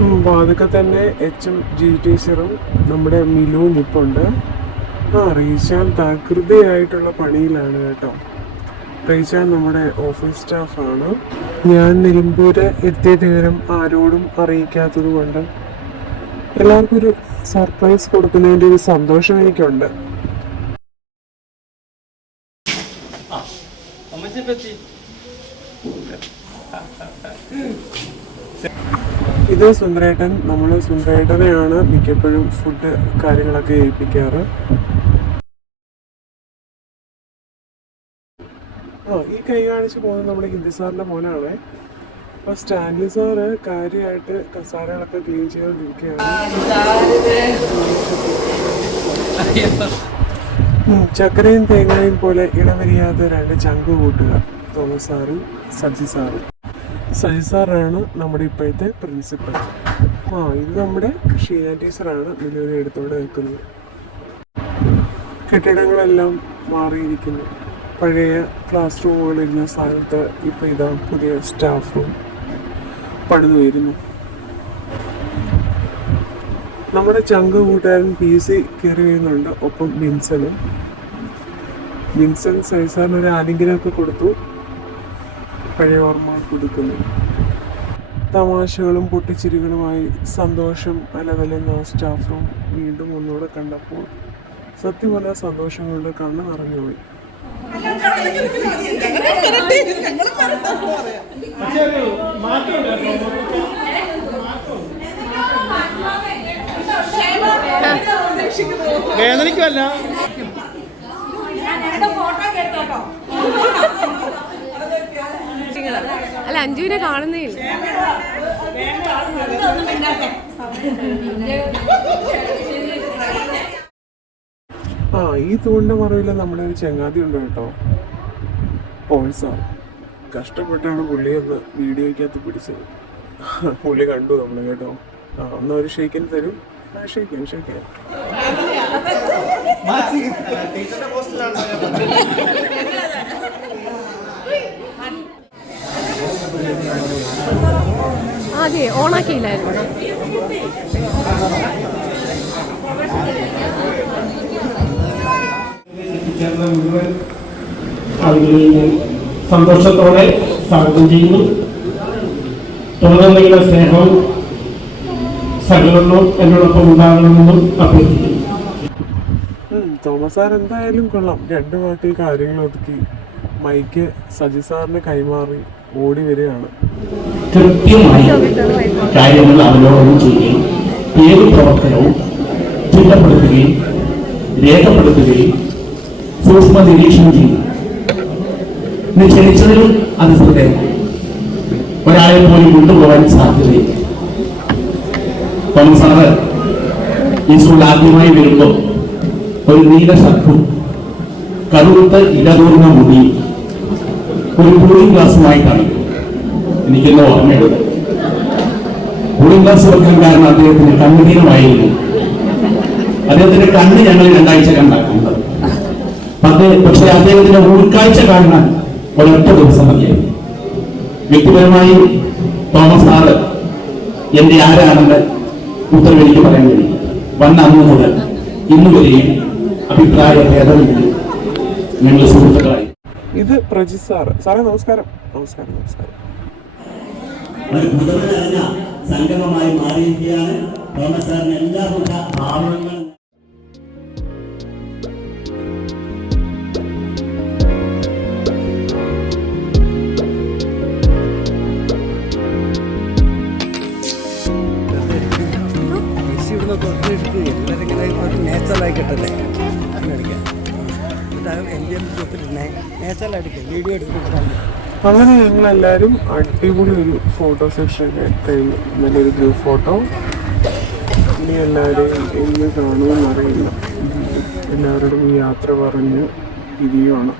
വാതൊക്കെ തന്നെ H M G ടീച്ചറും നമ്മുടെ മിലുവും നിപ്പുണ്ട് ആ റീശാൻ തകൃതിയായിട്ടുള്ള പണിയിലാണ് കേട്ടോ. റീശാൻ നമ്മുടെ ഓഫീസ് സ്റ്റാഫാണ്. ഞാൻ നിലമ്പൂര് എത്തിയ വിവരം ആരോടും അറിയിക്കാത്തത് കൊണ്ട് എല്ലാവർക്കും ഒരു സർപ്രൈസ് കൊടുക്കുന്നതിന്റെ ഒരു സന്തോഷം എനിക്കുണ്ട്. ഇത് സുന്ദരേട്ടൻ നമ്മൾ സുന്ദരേട്ടനെയാണ് മിക്കപ്പോഴും ഫുഡ് കാര്യങ്ങളൊക്കെ ഏൽപ്പിക്കാറ്. ആ ഈ കൈ കാണിച്ച് പോകുന്നത് നമ്മുടെ ഹിന്ദി സാറിന്റെ മോനാണ്. അപ്പൊ സ്റ്റാൻലി സാറ് കാര്യമായിട്ട് കസാരകളൊക്കെ ക്ലീൻ ചെയ്തുകൊണ്ടിരിക്കുകയാണ് ചക്കരയും തേങ്ങയും പോലെ ഇളവരിയാത്ത രണ്ട് ചങ്ക് കൂട്ടുക തോമസ് സാറും സജി സാറും. സജി സാറാണ് നമ്മുടെ ഇപ്പോഴത്തെ പ്രിൻസിപ്പൽ ആ ഇത് നമ്മുടെ ഷീന ടീച്ചറാണ് നിലവിലെ എടുത്തോടെ നിൽക്കുന്നത്. കെട്ടിടങ്ങളെല്ലാം മാറിയിരിക്കുന്നു. പഴയ ക്ലാസ് റൂമുകളിരുന്ന സ്ഥാനത്ത് ഇപ്പോൾ ഇതാ പുതിയ സ്റ്റാഫ് റൂം പണിതു വരുന്നു. നമ്മുടെ ചങ്ക കൂട്ടുകാരൻ പി സി കയറി വരുന്നുണ്ട്. ഒപ്പം വിൻസനും. വിൻസൻ സൈസാറിന് ഒരു ആലിംഗനമൊക്കെ കൊടുത്തു. പഴയ ഓർമ്മ പുതുക്കുന്നു. തമാശകളും പൊട്ടിച്ചിരികളുമായി സന്തോഷം അലവലുന്ന സ്റ്റാഫ് റൂം വീണ്ടും ഒന്നുകൂടെ കണ്ടപ്പോൾ സത്യം പറഞ്ഞ സന്തോഷങ്ങളുടെ കണ്ണ് നിറഞ്ഞുപോയി. വേദനിക്കുമല്ല അല്ല അഞ്ജുവിനെ കാണുന്നേ ഇല്ല. ആ ഈ തൂണിന്റെ മറവിൽ നമ്മുടെ ഒരു ചങ്ങാതി ഉണ്ട് കേട്ടോ. പോൾസാർ കഷ്ടപ്പെട്ടാണ് പുള്ളി ഒന്ന് വീഡിയോയ്ക്കകത്ത് പിടിച്ചത്. പുള്ളി കണ്ടു നമ്മൾ കേട്ടോ. ആ ഒന്ന് ഒരു ഷെയ്ക്കൻ തരൂ. ആ ഷെയ്ക്കൻ ഷെയ്ക്കൻ അതെ ഓണാക്കിയില്ലായിരുന്നു. മുഴുവൻ ആളുകളെയും ഞാൻ സന്തോഷത്തോടെ സ്വാഗതം ചെയ്യുന്നു. തുടർന്നുള്ള സ്നേഹവും സഹകരണവും എന്നോടൊപ്പം ഉണ്ടാകണമെന്നും അഭ്യർത്ഥിക്കുന്നു. തോമസ് സാർ എന്തായാലും കൊള്ളാം. രണ്ട് വാക്കിൽ കാര്യങ്ങൾ ഒതുക്കി മൈക്ക് സജി സാറിന് കൈമാറി ഓടി വരികയാണ്. കൃത്യമായി കാര്യങ്ങൾ അവലോകനം ചെയ്യുകയും ഏത് പ്രവർത്തനവും ചിട്ടപ്പെടുത്തുകയും രേഖപ്പെടുത്തുകയും സൂക്ഷ്മ നിരീക്ഷണം ചെയ്യും ഇന്ന് ക്ഷണിച്ചതിലും അത് ശ്രദ്ധേയം ഒരാളെ പോലും കൊണ്ടുപോകാൻ സാധ്യതയില്ല. തോമസ് സാറ് ഈ സ്കൂൾ ആദ്യമായി വരുമ്പോൾ ഒരു നീല ഷർട്ടും കറുത്ത ഇടതൂർന്ന മുടിയും ഒരു കൂളിംഗ് ഗ്ലാസുമായിട്ടാണ് എനിക്കെന്ന് ഓർമ്മയുണ്ട്. കാരണം അദ്ദേഹത്തിന് കണ്ണുനീരമായിരുന്നു. അദ്ദേഹത്തിന്റെ കണ്ണ് ഞങ്ങൾ രണ്ടാഴ്ച കണ്ടാക്കുന്നത് പക്ഷെ അദ്ദേഹത്തിന്റെ ഉൾക്കാഴ്ച കാണാൻ ഒരൊറ്റ ദിവസം മതിയായിരുന്നു വ്യക്തിപരമായി തോമസ് സാറ് എന്റെ ആരാണെന്ന് ഉത്തരവ് എനിക്ക് പറയാൻ കഴിയും. വന്ന അന്ന് മുതൽ ഇന്ന് വരെയും അഭിപ്രായ ഭേദമില്ല. ഞങ്ങൾ സുഹൃത്തുക്കളായി. ഇത് പ്രജി സാറ്. സാറേ നമസ്കാരം. നമസ്കാരം നമസ്കാരം. ഒരു പുതുമ നിറഞ്ഞ സംഗമമായി മാറിയിരിക്കുകയാണ്. തോമസ് സാറിന് എല്ലാവിധ ഭാവങ്ങളും. എല്ലാവരും ഇങ്ങനെ ഒരു നേച്ചറലായി കിട്ടല്ലേ അങ്ങനെ അടിക്കാം എന്നിട്ട് എം ജി എം ഗ്രൂപ്പിലിരുന്നേ നേച്ചറായിട്ട് വീഡിയോ എടുത്തിട്ട് അങ്ങനെ ഞങ്ങളെല്ലാവരും അടിപൊളി ഒരു ഫോട്ടോ സെഷൻ കഴിഞ്ഞു. നല്ലൊരു ഗ്രൂപ്പ് ഫോട്ടോ ഇനി എല്ലാവരെയും എന്ന് കാണുമെന്ന് അറിയില്ല. എല്ലാവരോടും യാത്ര പറഞ്ഞ് പിരിയുവാണ്